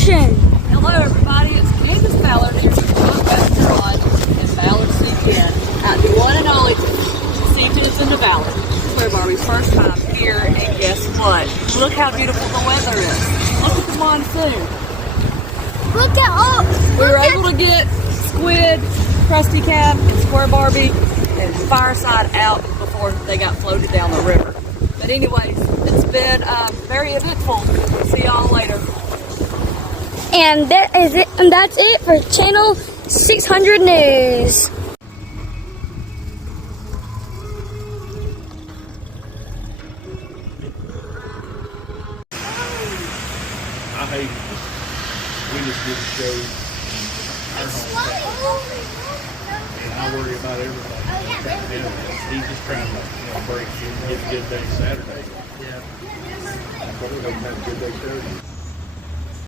action. Hello everybody, it's Candice Ballard here from North Carolina and Ballard C10 at the one and only C10s in the Valley. SquareBarbie's first time here, and guess what? Look how beautiful the weather is. Look at the monsoon. Look at all. We were able to get Squid, Krusty Cap, and SquareBarbie and Fireside out before they got floated down the river. But anyways, it's been very eventful. See y'all later. And that is it. And that's it for Channel 600 News. I hate it. We just did a show in our hometown, and I worry about everybody. He's just trying to break in and get a good day Saturday. Yeah. I thought we were going to have a good day Saturday.